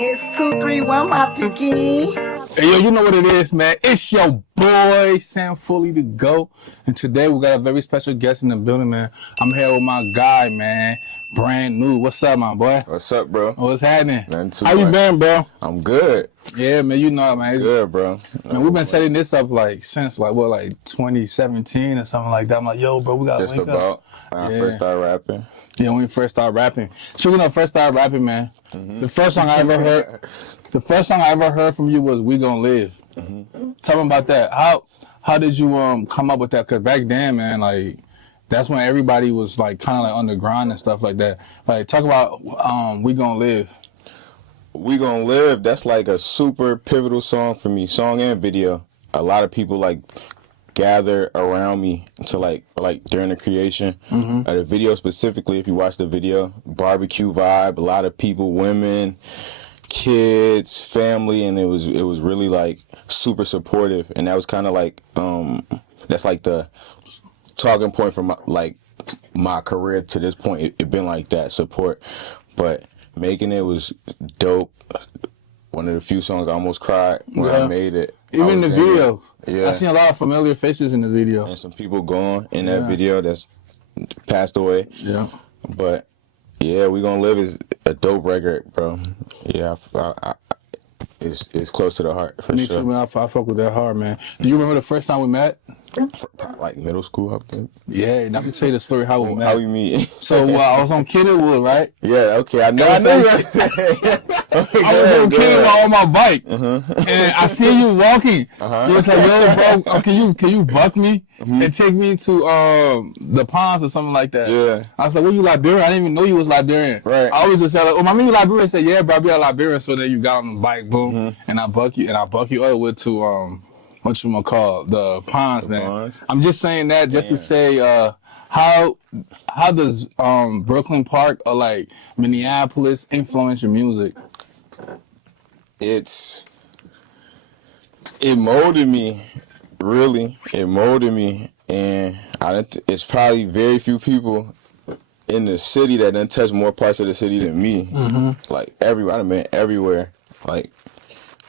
It's 231, my picky. Hey, yo, you know what it is, man. It's your boy, Sam Fully to go. And today we got a very special guest in the building, man. I'm here with my guy, man. Brand new. What's up, my boy? What's up, bro? What's happening? Nothing too How you much. been, bro? I'm good. Yeah, man, you know it, man. Good, bro. Man, we've been setting this up since 2017 or something like that. I'm like, yo, bro, we got to link up. When I first started rapping. Yeah, when we first started rapping. Speaking of first started rapping, man, the first song I ever heard from you was "We Gon' Live." Tell me about that. How did you come up with that? Cause back then, man, that's when everybody was kind of on the grind and stuff like that. Talk about "We Gon' Live." We Gon' Live. That's a super pivotal song for me, song and video. A lot of people gather around me to during the creation of the video specifically. If you watch the video, barbecue vibe, a lot of people, women, kids, family, and it was really super supportive. And that was kind of that's the talking point for my career to this point. It been like that support, but making it was dope. One of the few songs I almost cried when I made it. Even in the video. Yeah. I seen a lot of familiar faces in the video. And some people gone in that video that's passed away. Yeah. But yeah, We Gon' Live is a dope record, bro. Yeah, it's close to the heart for Me sure. too, man. I fuck with that hard, man. Do you remember the first time we met? Middle school, I think. Yeah, and I can tell you the story how we met. How we meet? So I was on Kennewood, right? Yeah, okay. I know you were saying. I was on Kennewood on my bike, and I see you walking. You was like, yo, bro, can you buck me and take me to the ponds or something like that? Yeah. I was like, what, you Liberian? I didn't even know you was Liberian. Right. I always just said, oh, my name Liberian. I said, yeah, bro, I be a Liberian. So then you got on the bike, boom, and I buck you all the way to what you gonna call the ponds, man. Ponds. I'm just saying that just to say, how does Brooklyn Park or Minneapolis influence your music? It molded me, really. It molded me, and it's probably very few people in the city that done touch more parts of the city than me. Everywhere, I done been everywhere,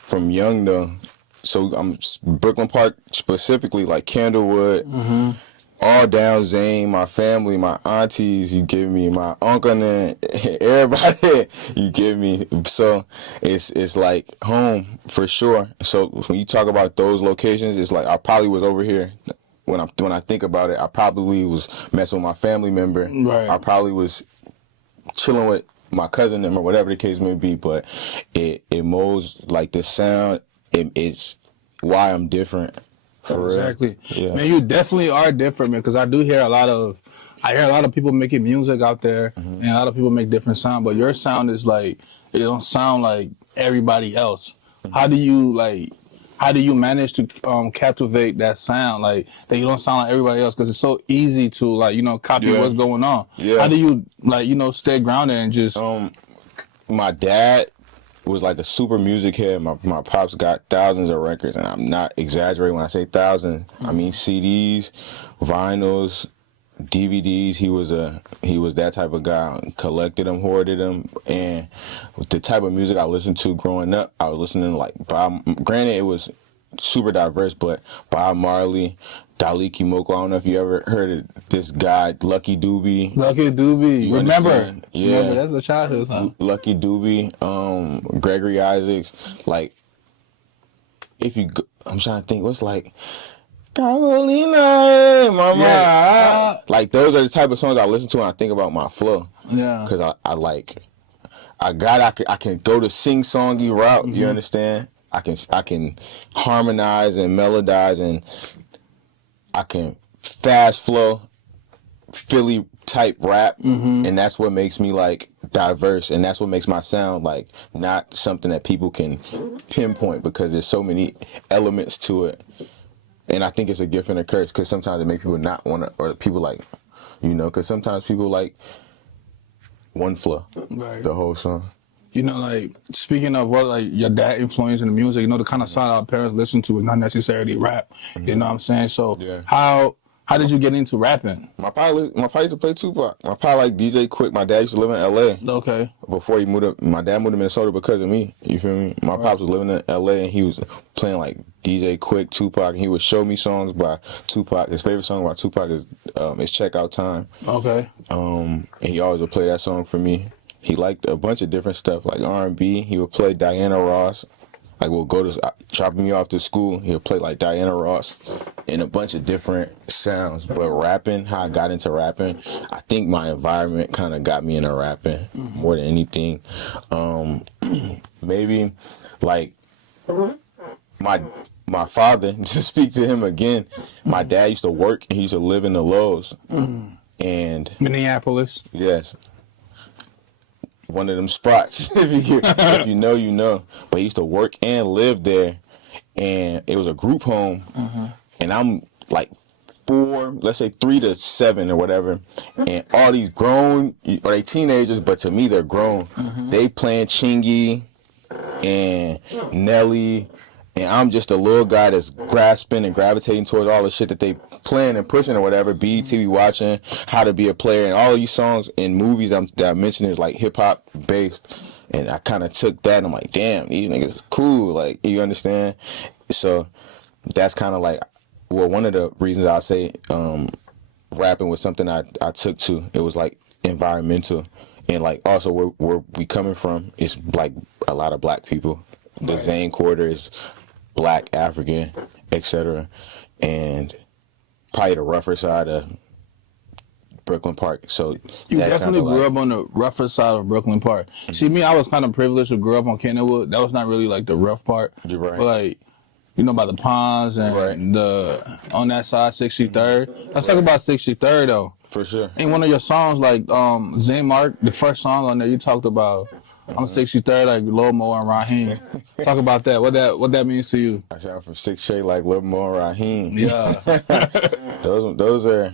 from young though. So I'm Brooklyn Park specifically, Candlewood, all down Zane, my family, my aunties, you give me, my uncle and everybody you give me. So it's like home for sure. So when you talk about those locations, it's I probably was over here. When I think about it, I probably was messing with my family member. Right. I probably was chilling with my cousin or whatever the case may be. But it molds the sound. It's why I'm different. Exactly. Yeah. Man, you definitely are different, man, because I hear a lot of people making music out there, and a lot of people make different sound, but your sound is it don't sound like everybody else. How do you manage to captivate that sound, that you don't sound like everybody else? Because it's so easy to copy what's going on. Yeah. How do you stay grounded and just my dad was a super music head. My pops got thousands of records, and I'm not exaggerating when I say thousands. I mean CDs, vinyls, DVDs. He was that type of guy. Collected them, hoarded them, and the type of music I listened to growing up, I was listening to Bob. Granted, it was super diverse, but Bob Marley, Dali Kimoko. I don't know if you ever heard of this guy, Lucky Dube. Lucky Dube. Remember? Yeah. Remember, that's the childhood song. Lucky Dube, Gregory Isaacs. If you go, I'm trying to think, what's Carolina, mama. Yeah. Those are the type of songs I listen to when I think about my flow. Yeah. Because I can go the sing-songy route, you understand? I can harmonize and melodize, and I can fast flow, Philly type rap, and that's what makes me diverse, and that's what makes my sound not something that people can pinpoint, because there's so many elements to it. And I think it's a gift and a curse, because sometimes it makes people not want to, or people because sometimes people one flow, right, the whole song. Speaking of what, your dad influencing the music, the kind of sound our parents listen to is not necessarily rap. You know what I'm saying? So Yeah. how How did you get into rapping? My pa used to play Tupac. My pa like DJ Quick. My dad used to live in L.A. Okay. Before he moved up, my dad moved to Minnesota because of me. You feel me? My pops was living in L.A. and he was playing like DJ Quick, Tupac, and he would show me songs by Tupac. His favorite song by Tupac is Checkout Time. Okay. And he always would play that song for me. He liked a bunch of different stuff like R&B. He would play Diana Ross. Like we'll go to dropping me off to school. He'll play like Diana Ross and a bunch of different sounds. But rapping, how I got into rapping, I think my environment kind of got me into rapping more than anything. Maybe like my father, to speak to him again, my dad used to work and he used to live in the Lowe's. And Minneapolis. yes. One of them spots. If you know, you know. But he used to work and live there, and it was a group home. And I'm like 3 to 7 or whatever, and all these grown, or they teenagers, but to me they're grown. They playing Chingy and Nelly. And I'm just a little guy that's grasping and gravitating towards all the shit that they playing and pushing or whatever. BET be watching, How to Be a Player, and all of these songs and movies that I mentioned is like hip hop based. And I kind of took that and I'm like, damn, these niggas is cool. Like, you understand? So that's kind of like, well, one of the reasons I say rapping was something I took to. It was like environmental. And like also where we coming from is like a lot of black people. The Zane Quarter is black, African, etc. And probably the rougher side of Brooklyn Park. So you definitely grew up on the rougher side of Brooklyn Park. See, me, I was kind of privileged to grow up on Kennewood. That was not really like the rough part. You're right. But like, you know, by the ponds and on that side, 63rd. Let's talk about 63rd though. For sure. In one of your songs, like Zane Mark, the first song on there, you talked about I'm 63rd, like Lil Mo and Raheem. Talk about that. What that means to you? I sound from 6J like Lil Mo and Raheem. Yeah. Those are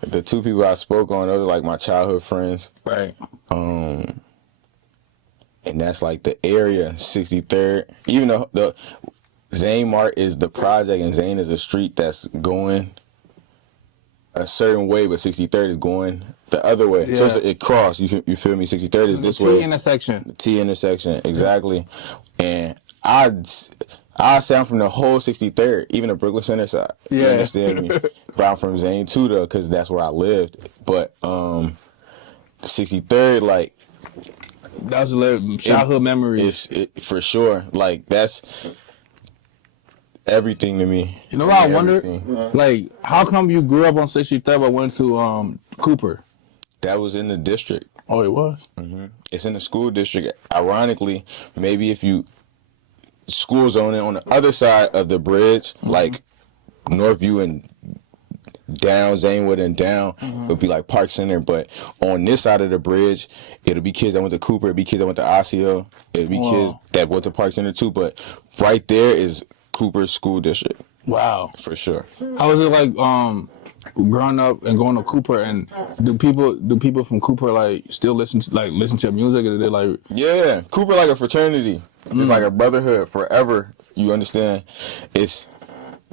the two people I spoke on. Those are like my childhood friends. Right. And that's like the area, 63rd. Even though the Zane Mart is the project and Zane is a street that's going a certain way, but 63rd is going the other way. Yeah. So it crossed. You feel me? 63rd is this way. T intersection. The T intersection, exactly. And I sound from the whole 63rd, even the Brooklyn Center side. Yeah. You understand me? But I'm from Zane too, though, because that's where I lived. But 63rd, like, that's a childhood memories. For sure. Like, that's everything to me. You know what I wonder? Like, how come you grew up on 63rd but went to Cooper? That was in the district. Oh, it was? Mm-hmm. It's in the school district. Ironically, maybe if you school zone it on the other side of the bridge, like Northview and down, Zanewood and down, it'll be like Park Center. But on this side of the bridge, it'll be kids that went to Cooper, it'll be kids that went to Osseo, it'll be kids that went to Park Center too. But right there is Cooper School District. Wow. For sure. How was it like growing up and going to Cooper, and do people from Cooper like still listen to your music, or they like? Yeah, Cooper like a fraternity. It's like a brotherhood forever. You understand? It's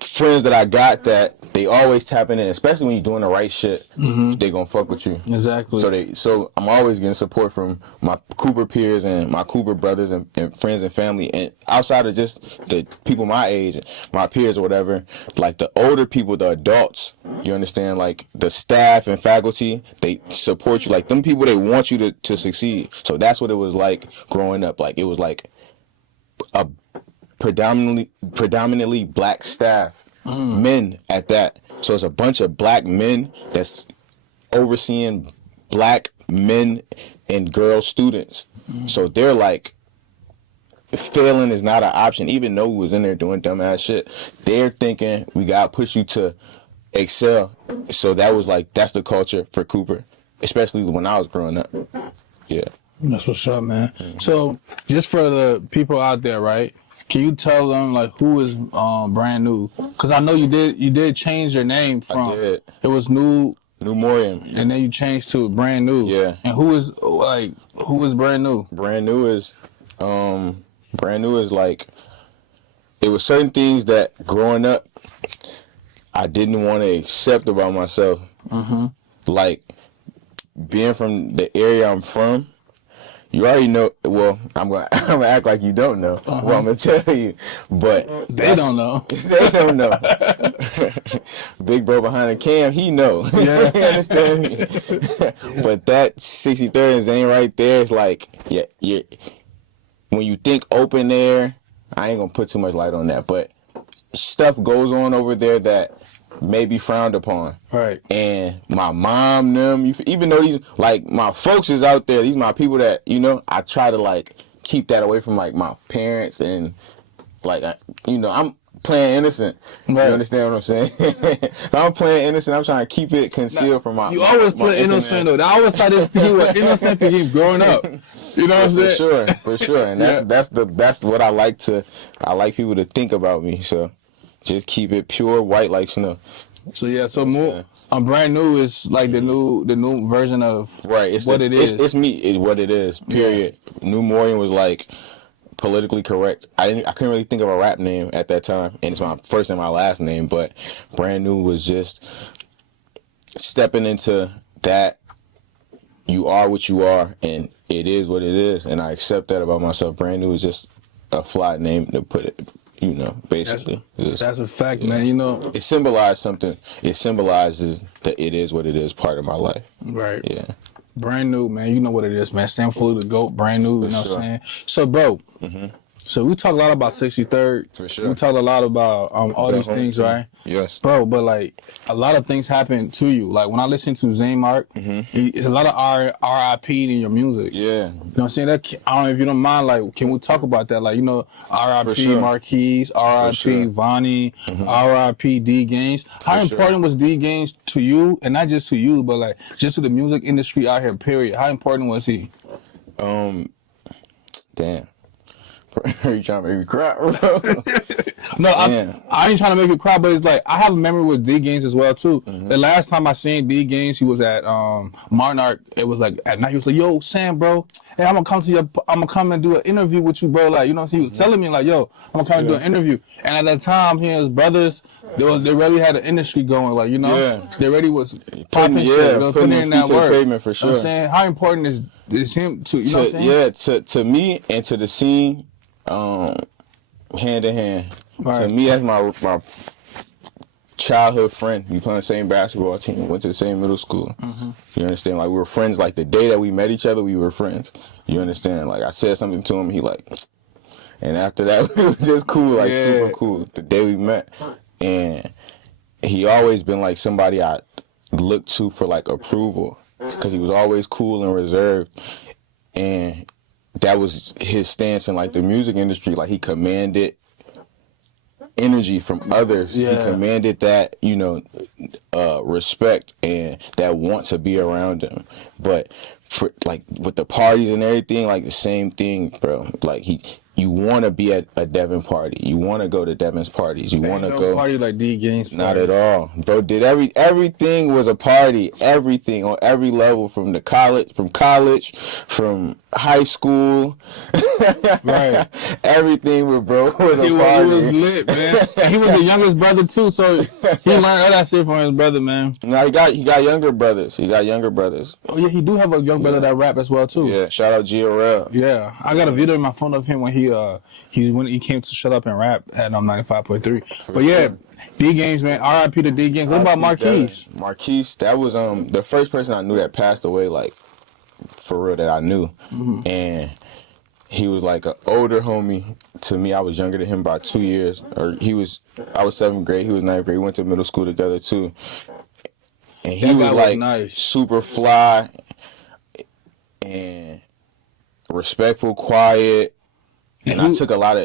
friends that I got that they always tapping in, especially when you're doing the right shit. They gonna fuck with you. Exactly. So I'm always getting support from my Cooper peers and my Cooper brothers and friends and family, and outside of just the people my age, my peers or whatever, like the older people, the adults, you understand, like the staff and faculty, they support you. Like them people, they want you to succeed. So that's what it was like growing up. Like it was like a predominantly black staff, men at that. So it's a bunch of black men that's overseeing black men and girl students. So they're like, failing is not an option. Even though we was in there doing dumbass shit, they're thinking we gotta push you to excel. So that was like, that's the culture for Cooper, especially when I was growing up. Yeah. That's what's up, man. So just for the people out there, right? Can you tell them like who is Brand New? Because I know you did change your name from. I did. It was Nue Morium, and then you changed to Brand New. Yeah. And who is Brand New? Brand New is like, it was certain things that growing up I didn't want to accept about myself. Like, being from the area I'm from, you already know. Well, I'm gonna act like you don't know what I'm gonna tell you, but They don't know. They don't know. Big bro behind the cam, he know. Yeah. You understand me? But that 63rd and Zane right there is like, yeah. When you think open air, I ain't gonna put too much light on that, but stuff goes on over there that may be frowned upon. Right. And my mom, them, even though these, like, my folks is out there, these my people that, you know, I try to, like, keep that away from, like, my parents and, like, you know, I'm playing innocent. Right. You understand what I'm saying? If I'm playing innocent, I'm trying to keep it concealed from my. You always play innocent though. I always thought people were innocent people growing up. You know what I'm saying? For sure. And that's what I like people to think about me. So just keep it pure white like snow. So yeah, Brand New is like the new version of right. It's what it is. It's me. It's what it is. Period. Yeah. New Morian was like politically correct. I couldn't really think of a rap name at that time, and it's my first and my last name. But Brand New was just stepping into that. You are what you are, and it is what it is, and I accept that about myself. Brand New is just a fly name to put it. You know, basically. That's a fact, man. You know, it symbolized something. It symbolizes that it is what it is, part of my life. Right. Yeah. Brand New, man. You know what it is, man. Sam Fully the GOAT, Brand New. You know what I'm saying? So, bro. So we talk a lot about 63rd. For sure. We talk a lot about all these things, right? Yes. Bro, but like a lot of things happen to you. Like when I listen to Zane Mark, it's a lot of RIP in your music. Yeah. You know what I'm saying? That, I don't know if you don't mind, like, can we talk about that? Like, you know, RIP Marquise, RIP Vonnie, RIP D Games. How important was D Games to you? And not just to you, but like just to the music industry out here, period. How important was he? Damn. Are you trying to make me cry, bro? No, I ain't trying to make you cry, but it's like I have a memory with D Games as well too. The last time I seen D Games, he was at Monarch. It was like at night. He was like, "Yo, Sam, bro, hey, I'm gonna come and do an interview with you, bro." Like, you know, he was telling me like, "Yo, I'm gonna come and do an interview." And at that time, he and his brothers, they really had an industry going. Like, you know, they really was popping shit, putting in that work. Pavement for sure. You know what I'm saying, how important is him to you know what I'm saying? Yeah, to me and to the scene. Hand in hand. Right. To me, as my childhood friend, we played on the same basketball team, went to the same middle school. You understand? Like, we were friends. Like, the day that we met each other, we were friends. You understand? Like, I said something to him, he like, and after that, it was just cool, like super cool. The day we met, and he always been like somebody I looked to for like approval, because he was always cool and reserved, and that was his stance in like the music industry. Like, he commanded energy from others. He commanded that, you know, respect and that want to be around him. But for like with the parties and everything, like the same thing, bro. Like you want to be at a Devin party. You want to go to Devin's parties. You want to go party like D Games party. Not at all, bro. Did everything was a party. Everything on every level, from college, from high school. Right. Everything with bro was a party. He was lit, man. He was the youngest brother too, so he learned all that shit from his brother, man. No, he got younger brothers. Oh yeah, he do have a young brother that rap as well too. Yeah, shout out GRL. Yeah, I got a video in my phone of him when he came to Shut Up and Rap at 95.3. But yeah, D Games, man. R.I.P. to D Games. What about Marquise? Marquise, that was the first person I knew that passed away, like for real, that I knew, and he was like an older homie to me. I was younger than him by 2 years. I was 7th grade. He was 9th grade. We went to middle school together too. And he was like nice, super fly and respectful, quiet. And I took a lot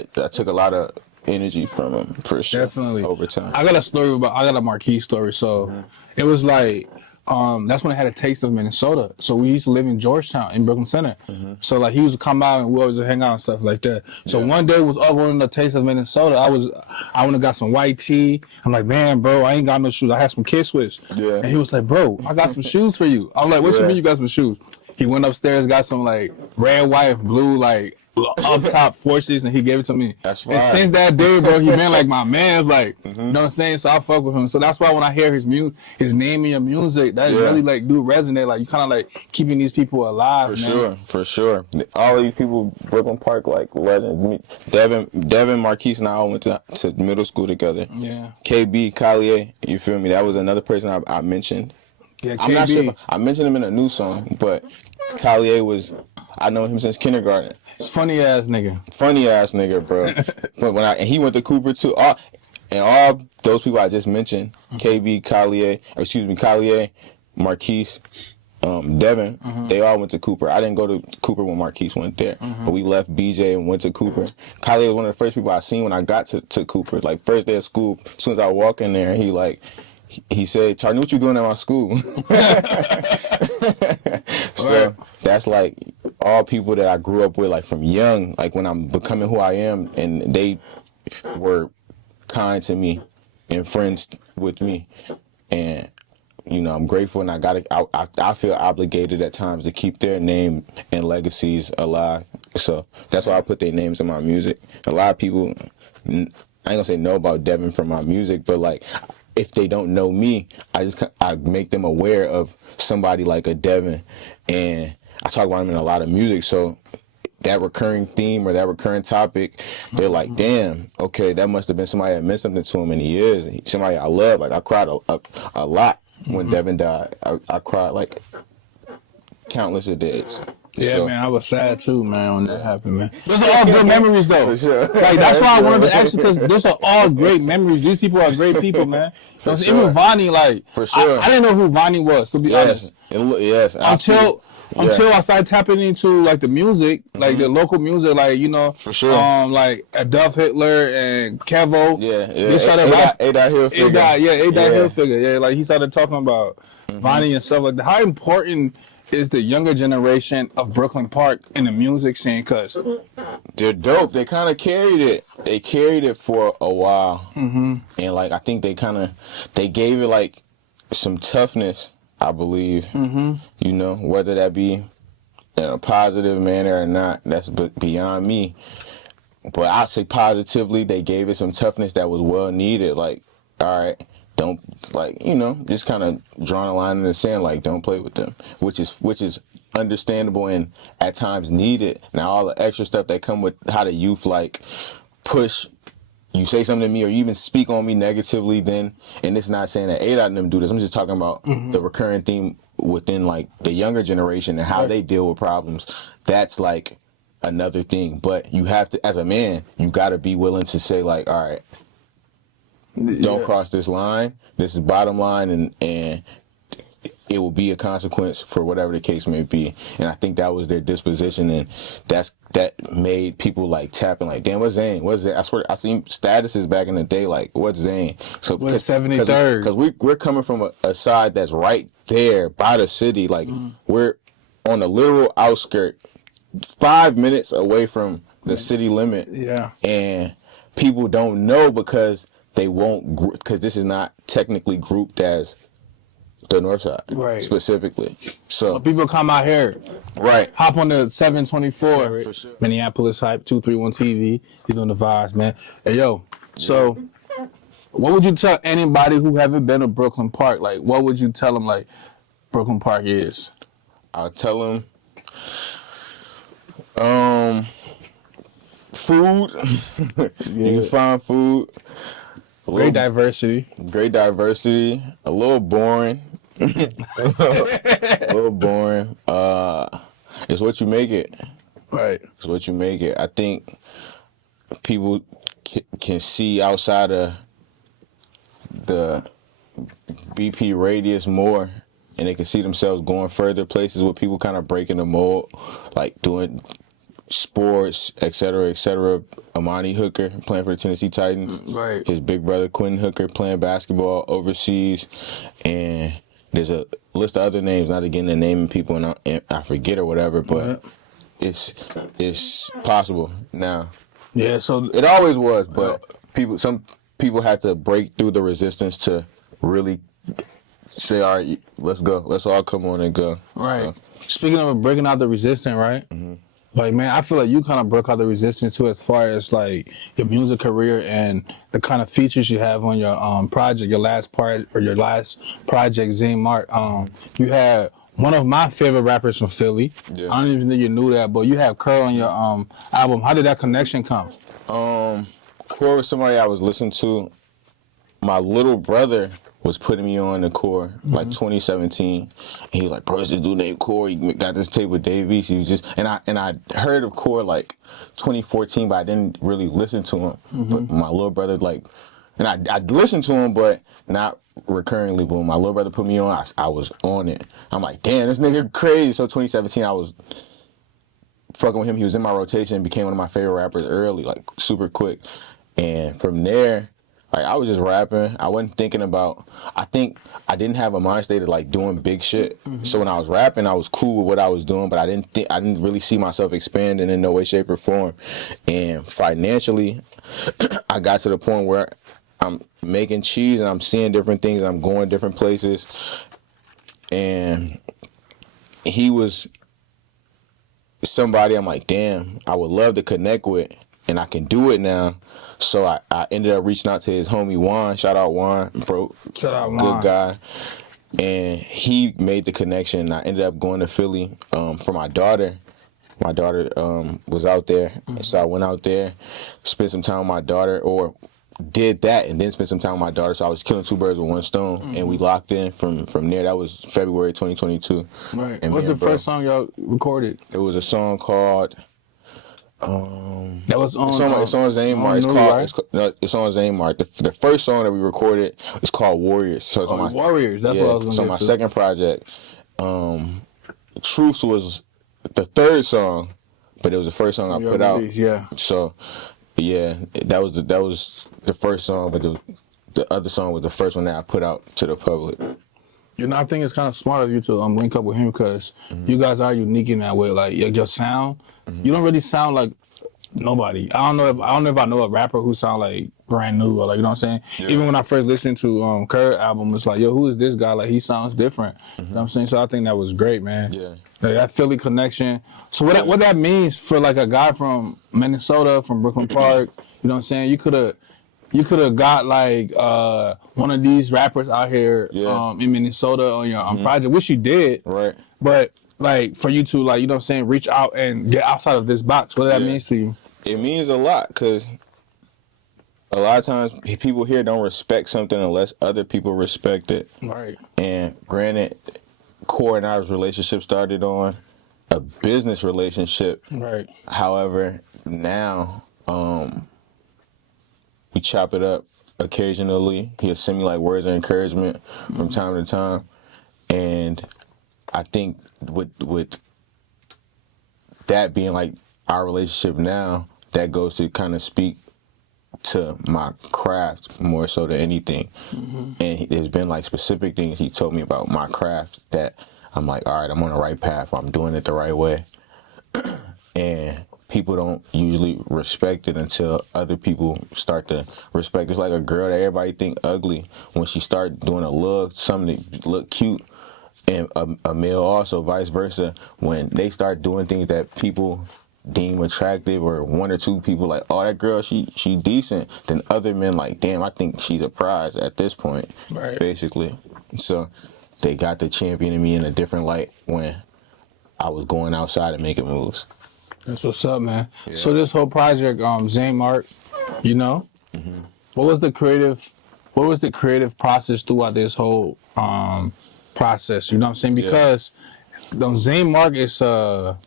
of energy from him, for sure. Definitely. Over time. I got a Marquise story. So it was like, that's when I had a taste of Minnesota. So we used to live in Georgetown in Brooklyn Center. So like he used to come out and we always hang out and stuff like that. So one day was all going to taste of Minnesota. I went and got some white tee. I'm like, man, bro, I ain't got no shoes. I had some Kid Swiss. Yeah. And he was like, bro, I got some shoes for you. I'm like, what you mean you got some shoes? He went upstairs, got some like red, white, blue, like up top forces, and he gave it to me. That's fine. And since that day, bro, he been like my man. Like, you know what I'm saying? So I fuck with him. So that's why when I hear his name in your music, that really like do resonate. Like you kind of like keeping these people alive. For sure. All these people, Brooklyn Park, like legends. Devin, Marquise, and I all went to middle school together. Yeah. KB, Collier, you feel me? That was another person I mentioned. Yeah, I'm not sure KB. if I mentioned him in a new song, but Collier I know him since kindergarten. It's funny ass nigga. Funny ass nigga, bro. But and he went to Cooper too. All those people I just mentioned, KB, Collier, Marquise, Devin, they all went to Cooper. I didn't go to Cooper when Marquise went there. But we left BJ and went to Cooper. Collier was one of the first people I seen when I got to Cooper. Like first day of school, as soon as I walk in there, he said, Tarney, what you doing at my school? So that's like all people that I grew up with, like from young, like when I'm becoming who I am, and they were kind to me and friends with me. And, you know, I'm grateful, and I feel obligated at times to keep their name and legacies alive. So that's why I put their names in my music. A lot of people, I ain't gonna say know about Devin from my music, but like, if they don't know me, I make them aware of somebody like a Devin, and I talk about him in a lot of music. So that recurring theme or that recurring topic, they're like, damn, okay, that must have been somebody that meant something to him, and he is somebody I love. Like I cried a lot when Devin died. I cried like countless of days. Yeah, So, man, I was sad too, man, when that happened, man. Those are all good memories, though. For sure. Like that's why I wanted to ask you, because those are all great memories. These people are great people, man. For sure. Even Vonnie, like, for sure. I didn't know who Vonnie was, to be honest. Yes. Until I started tapping into like the music, like the local music, like, you know, for sure. Like Adolf Hitler and Kevo. Yeah. They started A-Dot Hill figure. A-Dot Hill figure. Yeah, like he started talking about Vonnie and stuff like that. How important is the younger generation of Brooklyn Park in the music scene? Cause they're dope. They kind of carried it. They carried it for a while, and like I think they gave it like some toughness. I believe, you know, whether that be in a positive manner or not, that's beyond me. But I say positively, they gave it some toughness that was well needed. Like, all right, don't, like, you know, just kind of drawing a line in the sand, like, don't play with them, which is understandable and at times needed. Now, all the extra stuff that come with how the youth like push. You say something to me or you even speak on me negatively, then, and it's not saying that A-Dot and them do this. I'm just talking about the recurring theme within like the younger generation and how they deal with problems. That's like another thing. But you have to, as a man, you got to be willing to say like, all right, don't cross this line. This is bottom line, and it will be a consequence for whatever the case may be. And I think that was their disposition, and that made people like tapping like, damn, what's Zane? What's that? I swear I seen statuses back in the day like, what's Zane? So what's 73rd? Because we're coming from a side that's right there by the city. Like we're on the literal outskirt, 5 minutes away from the city limit. Yeah. And people don't know because they won't, because this is not technically grouped as the north side, right? Specifically, so when people come out here, right? Hop on the 724, for sure. Minneapolis Hype 231 TV. He's on the vibes, man. Hey, yo. So, what would you tell anybody who haven't been to Brooklyn Park? Like, what would you tell them? Like, Brooklyn Park is? I'll tell them, food. You can find food. Great diversity. A little boring. A little boring. It's what you make it. Right. It's what you make it. I think people can see outside of the BP radius more, and they can see themselves going further places with people kind of breaking the mold, like doing sports, et cetera, et cetera. Amani Hooker playing for the Tennessee Titans. Right. His big brother Quentin Hooker playing basketball overseas, and there's a list of other names. Not to get into naming people and I forget or whatever, but it's possible now. Yeah. So it always was, but some people had to break through the resistance to really say, all right, let's go. Let's all come on and go. Right. So. Speaking of breaking out the resistance, right? Like, man, I feel like you kind of broke out the resistance too, as far as like your music career and the kind of features you have on your project, your last project, Zane Mart. You had one of my favorite rappers from Philly. Yeah. I don't even think you knew that, but you have Curl on your album. How did that connection come? Core was somebody I was listening to. My little brother was putting me on the Core, like 2017. And he was like, bro, this dude named Core. He got this tape with Dave East. He was just, and I heard of Core like 2014, but I didn't really listen to him. But my little brother, like, and I listened to him, but not recurrently. But when my little brother put me on, I was on it. I'm like, damn, this nigga crazy. So 2017, I was fucking with him. He was in my rotation, became one of my favorite rappers early, like super quick. And from there, like, I was just rapping. I wasn't thinking about, I think I didn't have a mind state of like doing big shit. So when I was rapping, I was cool with what I was doing, but I didn't really see myself expanding in no way, shape, or form. And financially, I got to the point where I'm making cheese and I'm seeing different things and I'm going different places. And he was somebody I'm like, damn, I would love to connect with, and I can do it now. So I ended up reaching out to his homie Juan. Shout out Juan, bro. Shout out Juan. Good guy. And he made the connection. I ended up going to Philly for my daughter. My daughter was out there, so I went out there, spent some time with my daughter, or did that and then spent some time with my daughter. So I was killing two birds with one stone, and we locked in from there. That was February 2022. Right. What's the first song y'all recorded? It was a song called. That was on. It's on Zane Mart. It's on Zane Mart. The first song that we recorded is called Warriors. So it's on my Warriors. That's what I was going to So get my to. second project, Truths was the third song, but it was the first song I put out. Yeah. So yeah, that was the first song, but the other song was the first one that I put out to the public. You know, I think it's kind of smart of you to link up with him because you guys are unique in that way. Like your sound, you don't really sound like nobody. I don't know if I know a rapper who sound like brand new or like, you know what I'm saying. Yeah. Even when I first listened to Kurt's album, it's like, yo, who is this guy? Like, he sounds different. You know what I'm saying. So I think that was great, man. Yeah. Like that Philly connection. So what that means for like a guy from Minnesota, from Brooklyn Park, you know what I'm saying. You could have got like one of these rappers out here in Minnesota on your project, which you did. Right. But like for you to like, you know what I'm saying, reach out and get outside of this box, what that means to you? It means a lot because a lot of times people here don't respect something unless other people respect it. Right. And granted, Core and I's relationship started on a business relationship. Right. However, now we chop it up occasionally. He'll send me like words of encouragement from time to time. And I think with that being like our relationship now, that goes to kind of speak to my craft more so than anything. And there's been like specific things he told me about my craft that I'm like, all right, I'm on the right path. I'm doing it the right way. And people don't usually respect it until other people start to respect. It's like a girl that everybody think ugly. When she start doing something that look cute, and a male also, vice versa, when they start doing things that people deem attractive, or one or two people like, oh, that girl, she decent, then other men like, damn, I think she's a prize at this point, right. Basically. So they got to championing me in a different light when I was going outside and making moves. That's what's up, man. Yeah. So this whole project, Zane Mart, you know, what was the creative process throughout this whole process? You know what I'm saying? Because Zane Mart is a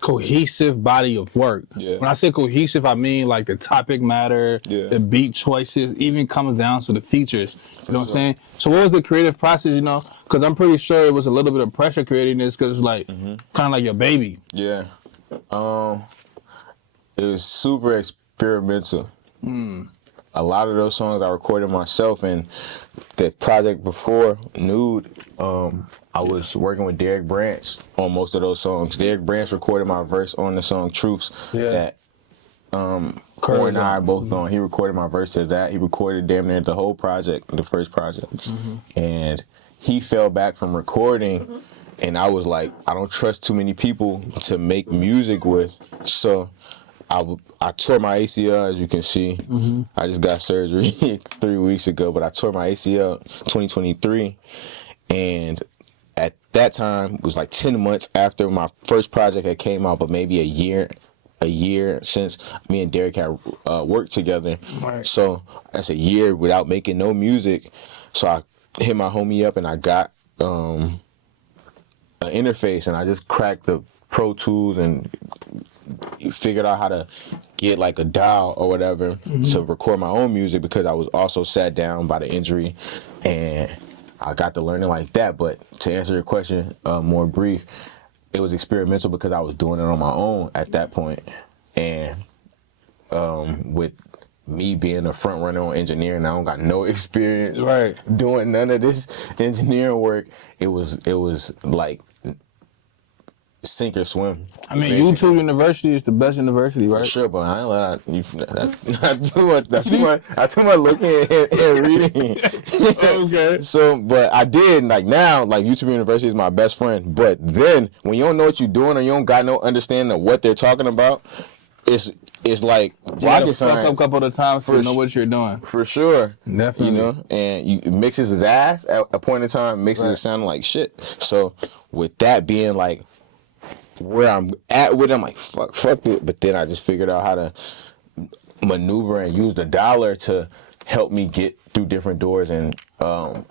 cohesive body of work. Yeah. When I say cohesive, I mean like the topic matter, the beat choices, even comes down to the features. You know what I'm saying? So what was the creative process, you know? Because I'm pretty sure it was a little bit of pressure creating this because it's like kind of like your baby. Yeah. It was super experimental. A lot of those songs I recorded myself, and the project before, Nude, I was working with Derek Branch on most of those songs. Derek Branch recorded my verse on the song Truths that Core and I are both on. He recorded my verse to that. He recorded damn near the whole project, the first project. And he fell back from recording, And I was like, I don't trust too many people to make music with. So I tore my ACL, as you can see. I just got surgery 3 weeks ago, but I tore my ACL 2023. And at that time, it was like 10 months after my first project had came out, but maybe a year since me and Derek had worked together. Right. So that's a year without making no music. So I hit my homie up and I got an interface, and I just cracked the Pro Tools and figured out how to get like a DAW or whatever to record my own music, because I was also sat down by the injury, and I got to learning like that. But to answer your question more brief, it was experimental because I was doing it on my own at that point. And with me being a front runner on engineering, I don't got no experience doing none of this engineering work. It was like sink or swim. I mean, basically. YouTube University is the best university, right? For sure, but I ain't let that's too much looking and reading. Okay. So, but I did, like, now, like, YouTube University is my best friend. But then when you don't know what you're doing, or you don't got no understanding of what they're talking about, it's like rocket science. Fuck up a couple of times to know what you're doing. For sure. Definitely. You know, and it mixes his ass at a point in time, mixes it sounding like shit. So with that being like where I'm at with it, I'm like, fuck it. But then I just figured out how to maneuver and use the dollar to help me get through different doors and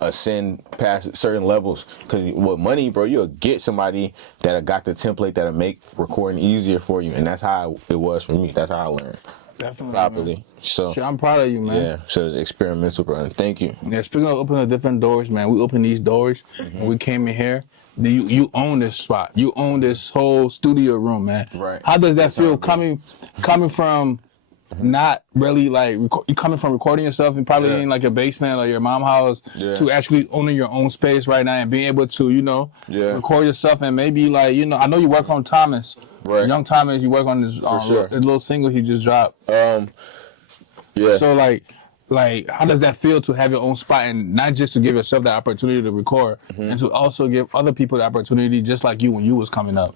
ascend past certain levels. Because with money, bro, you'll get somebody that got the template that'll make recording easier for you. And that's how it was for me. That's how I learned. Definitely. Properly. Man. So Shit, I'm proud of you, man. yeah, so it's experimental, bro. Thank you. Yeah, speaking of opening different doors, man, we opened these doors and we came in here. You own this spot. You own this whole studio room, man. Right. How does that feel coming from not really like coming from recording yourself and probably in like your basement or your mom's house to actually owning your own space right now and being able to, record yourself and maybe like, I know you work on Thomas. Right. Young Thomas, you work on this little single he just dropped. Yeah. So like how does that feel to have your own spot and not just to give yourself the opportunity to record and to also give other people the opportunity just like you when you was coming up?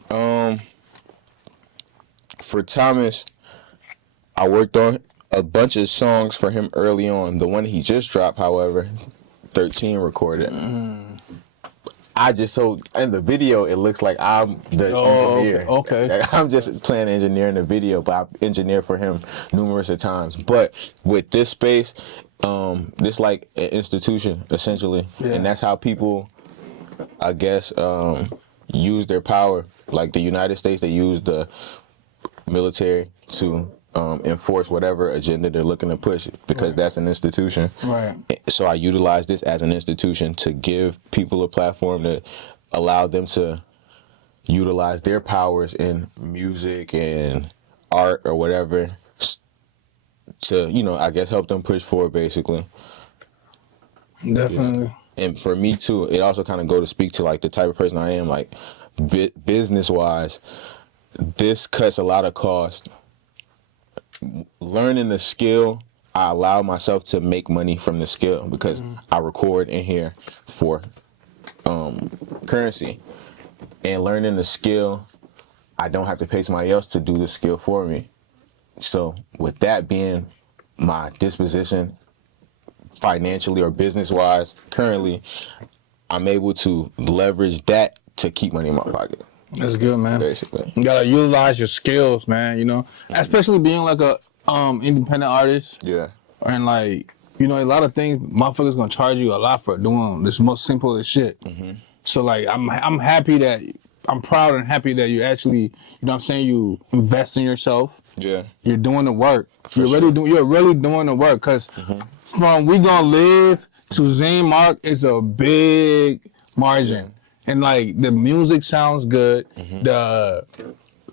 For Thomas, I worked on a bunch of songs for him early on. The one he just dropped, however, 13 recorded. I just told in the video it looks like I'm the engineer. Okay. I'm just playing engineer in the video, but I engineered for him numerous of times. But with this space, this like an institution essentially, and that's how people, I guess, use their power. Like the United States, they use the military to enforce whatever agenda they're looking to push because that's an institution. Right. So I utilize this as an institution to give people a platform to allow them to utilize their powers in music and art or whatever to, I guess, help them push forward basically. Definitely. Yeah. And for me too, it also kind of go to speak to like the type of person I am, like business wise, this cuts a lot of cost. Learning the skill, I allow myself to make money from the skill because I record in here for currency. And learning the skill, I don't have to pay somebody else to do the skill for me. So with that being my disposition financially or business wise currently, I'm able to leverage that to keep money in my pocket. That's good, man. Basically, you gotta utilize your skills, man. Especially being like a independent artist. Yeah. And like, a lot of things, motherfuckers gonna charge you a lot for doing this most simple as shit. So like, I'm proud and happy that you actually, you invest in yourself. Yeah. You're doing the work. You're really doing the work. Cause from We Gonna Live to Zane Mark is a big margin. Yeah. And like the music sounds good, the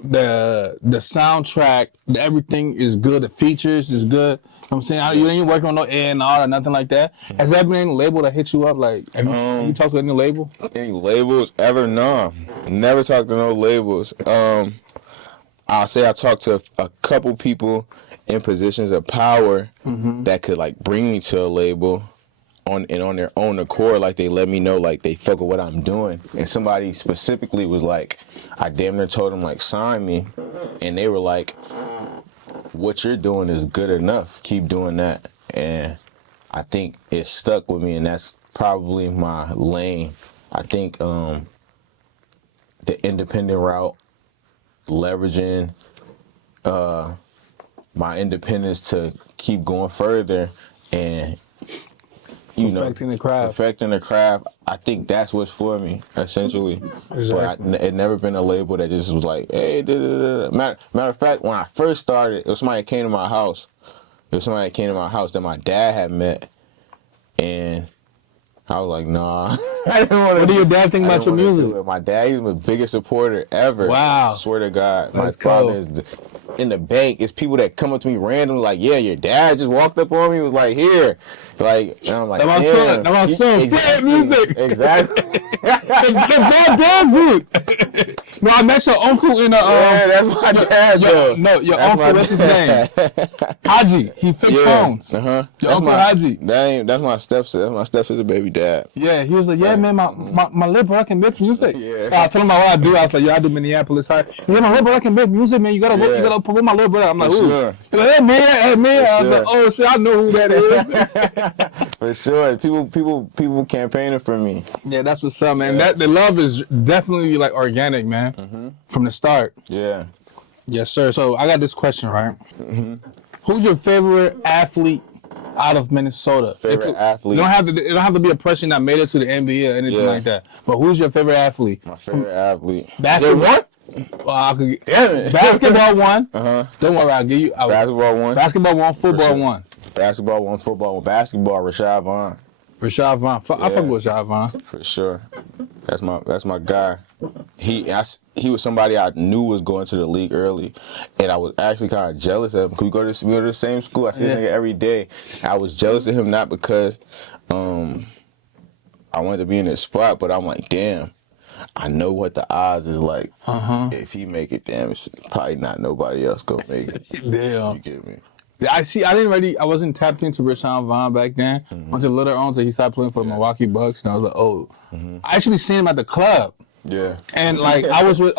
soundtrack, everything is good. The features is good. You know what I'm saying, you ain't working on no A&R or nothing like that. Has there been any label that hit you up? Like, have you talked to any label? Any labels ever? No, never talked to no labels. I'll say I talked to a couple people in positions of power that could like bring me to a label. on their own accord, like they let me know like they fuck with what I'm doing. And somebody specifically was like, I damn near told them like sign me, and they were like, what you're doing is good enough. Keep doing that. And I think it stuck with me, and that's probably my lane. I think the independent route, leveraging my independence to keep going further and Perfecting the craft. I think that's what's for me, essentially. Exactly. So it never been a label that just was like, hey, Matter of fact, when I first started, it was somebody that came to my house. That my dad had met, and I was like, nah. I didn't want to. What do your dad think about your music? My dad, he's my biggest supporter ever. Wow. I swear to God. That's my father cool. is in the bank. It's people that come up to me randomly like, yeah, your dad just walked up on me, was like, here. Like, and I'm like, That's my son. Exactly. Play music. Exactly. the dad group. No, I met your uncle in a. Yeah, that's my dad, though. No, your That's uncle, my what's his name? Haji. He fixed phones. Uh-huh. Your uncle Haji. That's my stepsister baby dad. Yeah, he was like, yeah, man, my little brother can make music. Yeah. I told him what I do. I was like, I do Minneapolis High. Yeah, my little brother can make music, man. You gotta promote my little brother. I'm like, ooh. Sure. He's like, hey man. I was like, oh shit, I know who that is. For sure. People campaigning for me. Yeah, that's what's up, man. Yeah. The love is definitely like organic, man. Mm-hmm. From the start. Yeah. Yes, sir. So I got this question, right? Who's your favorite athlete out of Minnesota? Athlete. It don't have to be a person that made it to the NBA or anything like that. But who's your favorite athlete? My favorite athlete. Basketball. What? Well, I could get, Damn it. Basketball one. Don't worry, I'll give you. Basketball one. Basketball one. Football one. Basketball one. Football one. Basketball. Rashad Vaughn. Rashad Vaughn. I fuck with Rashad Vaughn. For sure. That's my guy. He was somebody I knew was going to the league early, and I was actually kind of jealous of him. We go to the same school. I see this nigga every day. I was jealous of him not because I wanted to be in this spot, but I'm like, damn, I know what the odds is like. If he make it, damn, it's probably not nobody else gonna make it. Damn. You get me? I wasn't tapped into Rashawn Vaughn back then until later on until he started playing for the Milwaukee Bucks, and I was like, oh. I actually seen him at the club. Yeah. And like I was with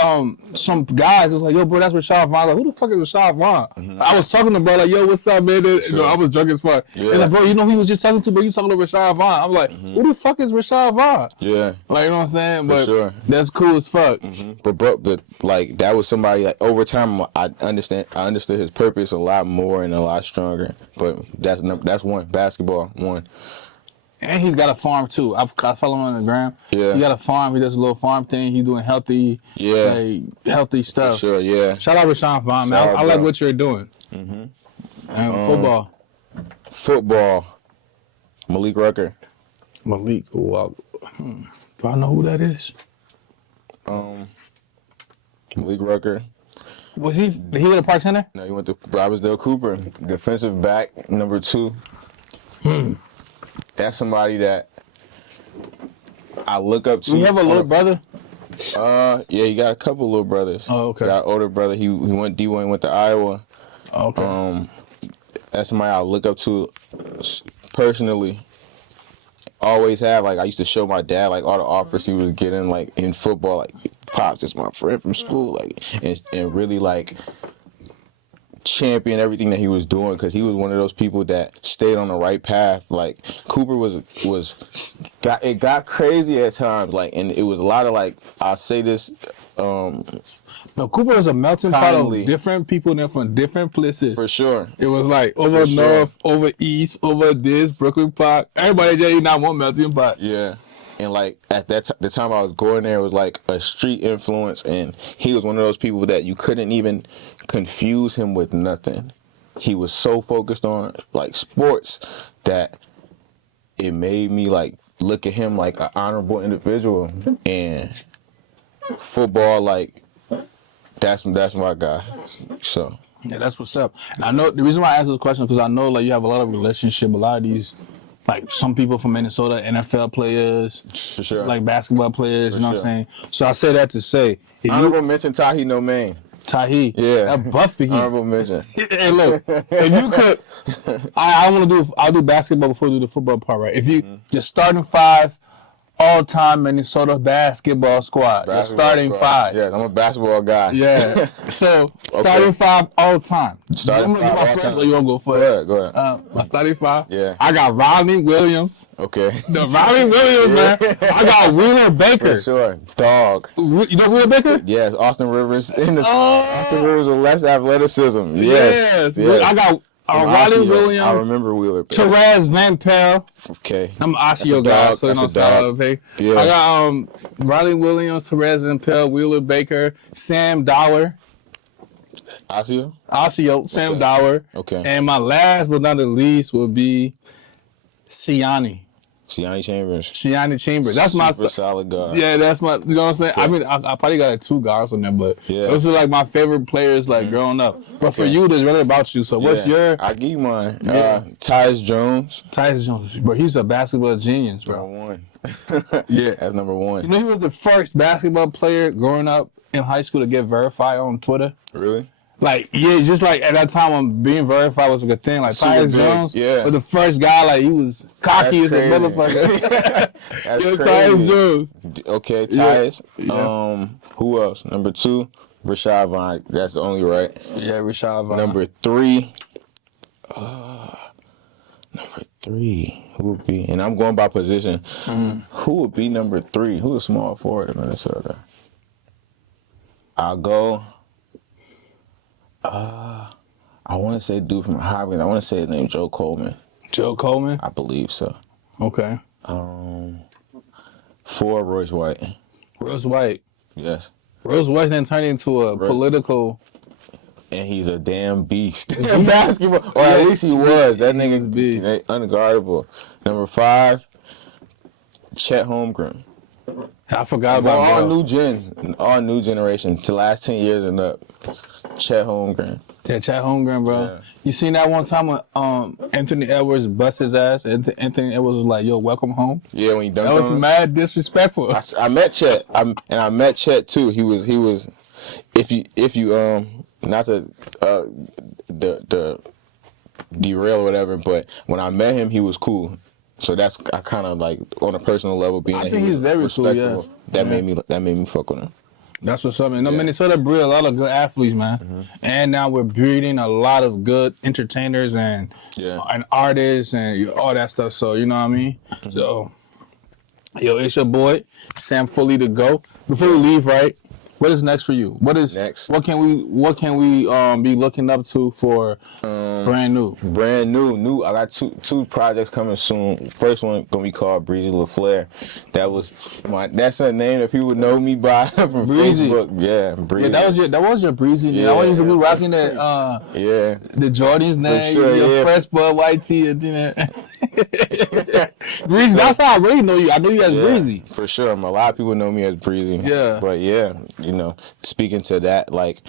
some guys, it was like, yo, bro, that's Rashad Vaughn. Like, who the fuck is Rashad Vaughn? I was talking to bro, like, yo, what's up, man? You know, I was drunk as fuck. Yeah. And like, bro, you know who he was just talking to, bro? You talking to Rashad Vaughn. I'm like, who the fuck is Rashad Vaughn? Yeah. Like, you know what I'm saying? But sure. that's cool as fuck. But bro, like that was somebody like over time I understood his purpose a lot more and a lot stronger. But that's one. Basketball one. And he's got a farm too. I follow him on the gram. Yeah. He got a farm. He does a little farm thing. He's doing healthy stuff. For sure, yeah. Shout out Rashawn Vaughn, man. I like what you're doing. And Football. Malik Rucker. Malik. Do I know who that is? Malik Rucker. Did he go to Park Center? No, he went to Robbinsdale Cooper. Defensive back, number 2. That's somebody that I look up to. You have a little brother? Yeah, he got a couple little brothers. Oh, okay. Got an older brother. He went D1, went to Iowa. Okay. That's somebody I look up to personally. Always have. Like, I used to show my dad like all the offers he was getting like in football. Like, Pops, it's my friend from school. Like, and really like champion everything that he was doing because he was one of those people that stayed on the right path. Like, Cooper it got crazy at times. Like, and it was a lot of like, I'll say this. No, Cooper was a melting pot of different people there from different places. For sure. It was like over north, over east, over this, Brooklyn Park. Everybody just not one melting pot. Yeah. And like at the time I was going there, it was like a street influence, and he was one of those people that you couldn't even confuse him with nothing. He was so focused on like sports that it made me like look at him like an honorable individual, and football, like that's my guy. So yeah, that's what's up. And I know the reason why I asked this question because I know like you have a lot of relationship, a lot of these. Like some people from Minnesota, NFL players, for sure, like basketball players, you know what I'm saying? So I say that to say, honorable mention Tahi No Main. Tahi. Yeah. That buff biggie. Honorable mention. Hey, look, if you could, I'll do basketball before I do the football part, right? If you're starting 5 all-time Minnesota basketball squad, you're starting squad. 5. Yes, I'm a basketball guy. Yeah. So starting 5 all-time. Starting I'm gonna 5 go all first, time. or you gonna go first? Go ahead. My starting 5. Yeah. I got Rodney Williams. Okay. The Rodney Williams, man. I got Wheeler Baker. For sure. Dog. You know Wheeler Baker? Yes, Austin Rivers Austin Rivers with less athleticism. Yes. I got Rodney Osseo. Williams. I remember Wheeler Baker. Therese Van Pelt. Okay. I'm an Osseo guy, so you know That's a dog. Yeah. I got Rodney Williams, Therese Van Pelt, Wheeler Baker, Sam Dower. Osseo? Sam Dower. Okay. And my last but not the least would be Siani Chambers. That's my super solid guard. Yeah, that's my. You know what I'm saying? Okay. I mean, I probably got 2 guards on there, but those are like my favorite players, like growing up. But for you, it's really about you. So what's your? I'll give you mine. Tyus Jones. Bro, he's a basketball genius, bro. Number 1. Yeah, that's number 1. You know, he was the first basketball player growing up in high school to get verified on Twitter. Really? Like, yeah, just like at that time when being verified was a good thing. Like, Tyus Jones was the first guy, like, he was cocky as a motherfucker. That's crazy. Tyus Jones. Okay, Tyus. Yeah. Who else? Number 2, Rashad Vaughn. That's the only right. Yeah, Rashad Vaughn. Number 3. Who would be? And I'm going by position. Who would be number 3? Who's a small forward in Minnesota? I'll go. I want to say dude from Hopkins. I want to say his name Joe Coleman. Joe Coleman? I believe so. Okay. 4, Royce White. Royce White. Yes. Royce White then turned into a political. And he's a damn beast in basketball. Or at least he was. That nigga's beast. Unguardable. Number 5, Chet Holmgren. I forgot about all new generation to last 10 years and up. Chet Holmgren. Yeah, Chet Holmgren, bro. Yeah. You seen that one time when Anthony Edwards bust his ass? And Anthony Edwards was like, "Yo, welcome home." Yeah, when he dunked on him. That was mad disrespectful. I met Chet. I met Chet too. He was. If you not to the derail or whatever, but when I met him, he was cool. So that's I kind of like on a personal level being. I think he's very cool. Yeah. That made me fuck with him. That's what's up, man. No, Minnesota breed a lot of good athletes, man. And now we're breeding a lot of good entertainers and artists and all that stuff. So, you know what I mean? So, yo, it's your boy, Sam Foley to go. Before we leave, right? What is next for you? What is next? What can we be looking up to for brand new? Brand new. I got two projects coming soon. First one gonna be called Breezy LaFleur. That's a name that people know me by from Breezy. Facebook. Yeah, Breezy. Yeah, that was your Breezy. Yeah. I was used to be rocking that. The Jordans name, your fresh bud white tee, and Breezy. That's how I really know you. I know you as Breezy. For sure. A lot of people know me as Breezy. Yeah. But you know, speaking to that, like,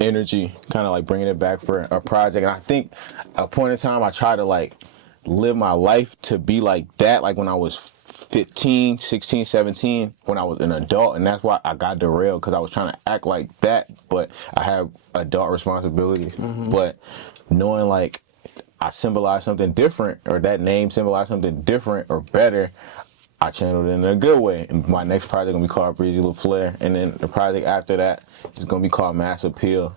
energy, kind of like bringing it back for a project. And I think at a point in time, I tried to like live my life to be like that, like when I was 15, 16, 17, when I was an adult. And that's why I got derailed, because I was trying to act like that, but I have adult responsibilities. But knowing like I symbolize something different, or that name symbolized something different or better, I channeled it in a good way. And my next project gonna be called Breezy LaFleur, and then the project after that is gonna be called Mass Appeal.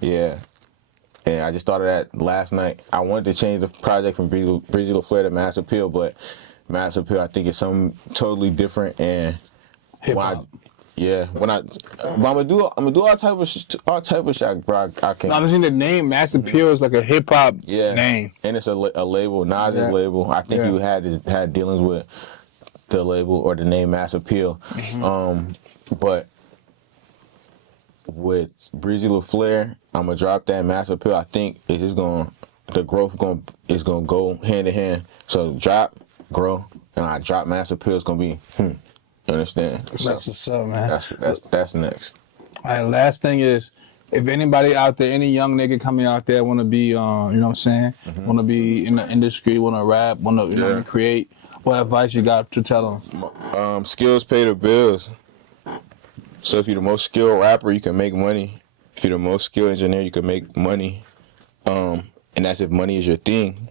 Yeah. And I just started that last night. I wanted to change the project from Breezy LaFleur to Mass Appeal, but Mass Appeal I think is something totally different. And hip hop. But I'm gonna do all type of shit, bro. I can. No, I'm saying the name Mass Appeal is like a hip hop name, and it's a label, Nas's label. I think he had dealings with the label or the name Mass Appeal. But with Breezy LaFleur, I'm gonna drop that Mass Appeal. I think it's just the growth is gonna go hand in hand. So drop, grow, and I drop Mass Appeal. It's gonna be You understand? That's what's up, man. That's next. All right, last thing is, if anybody out there, any young nigga coming out there want to be, you know what I'm saying, want to be in the industry, want to rap, want to create, what advice you got to tell them? Skills pay the bills. So if you're the most skilled rapper, you can make money. If you're the most skilled engineer, you can make money. And that's if money is your thing.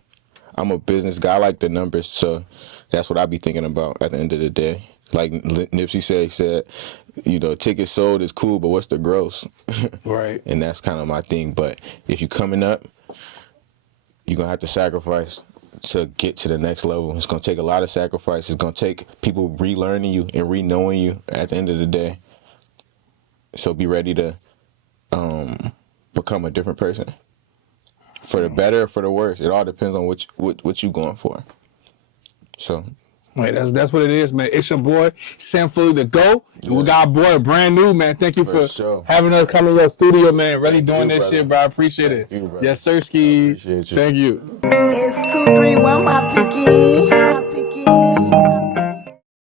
I'm a business guy. I like the numbers, so that's what I be thinking about at the end of the day. Like Nipsey said, you know, tickets sold is cool, but what's the gross? Right. And that's kind of my thing. But if you're coming up, you're going to have to sacrifice to get to the next level. It's going to take a lot of sacrifice. It's going to take people relearning you and re-knowing you at the end of the day. So be ready to become a different person. For the better or for the worse. It all depends on what you going for. So... Wait, that's what it is, man. It's your boy, Sinfully the Go. Yeah. We got our boy brand new, man. Thank you for having us come to the studio, man. Really doing this shit, bro. I appreciate it. Yes, sir, Ski. Appreciate you. Thank you. It's 2, 3, 1, my picky.